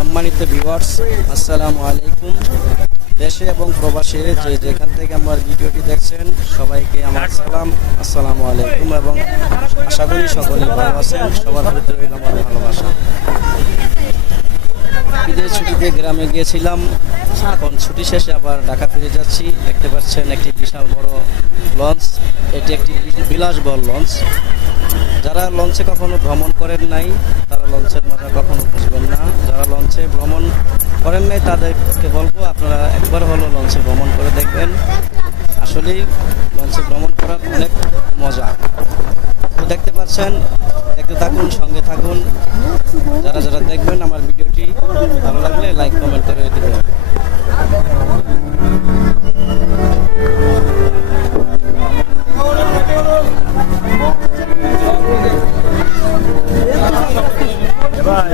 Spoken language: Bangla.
সম্মানিত ভিউয়ার্স, আসসালামু আলাইকুম। দেশে এবং প্রবাসে যে যেখান থেকে আমার ভিডিওটি দেখছেন সবাইকে আমার সালাম, আসসালামু আলাইকুম। এবং আশা করি সকলেই ভালো আছেন, সবার ভিতরে রইল আমার ভালোবাসা। ঈদের ছুটিতে গ্রামে গিয়েছিলাম, এখন ছুটি শেষে আবার ঢাকা ফিরে যাচ্ছি। দেখতে পাচ্ছেন একটি বিশাল বড় লঞ্চ, এটি একটি বিলাসবহুল লঞ্চ। যারা লঞ্চে কখনো ভ্রমণ করেন নাই তারা লঞ্চের মজা কখনো বুঝবেন না। যারা লঞ্চে ভ্রমণ করেন নাই তাদেরকে বলবো আপনারা একবার হলো লঞ্চে ভ্রমণ করে দেখবেন। আসলেই লঞ্চে ভ্রমণ করার অনেক মজা। তো দেখতে পাচ্ছেন, দেখতে থাকুন, সঙ্গে থাকুন। যারা যারা দেখবেন আমার ভিডিওটি ভালো লাগলে লাইক কমেন্ট করে দেবেন। Vai.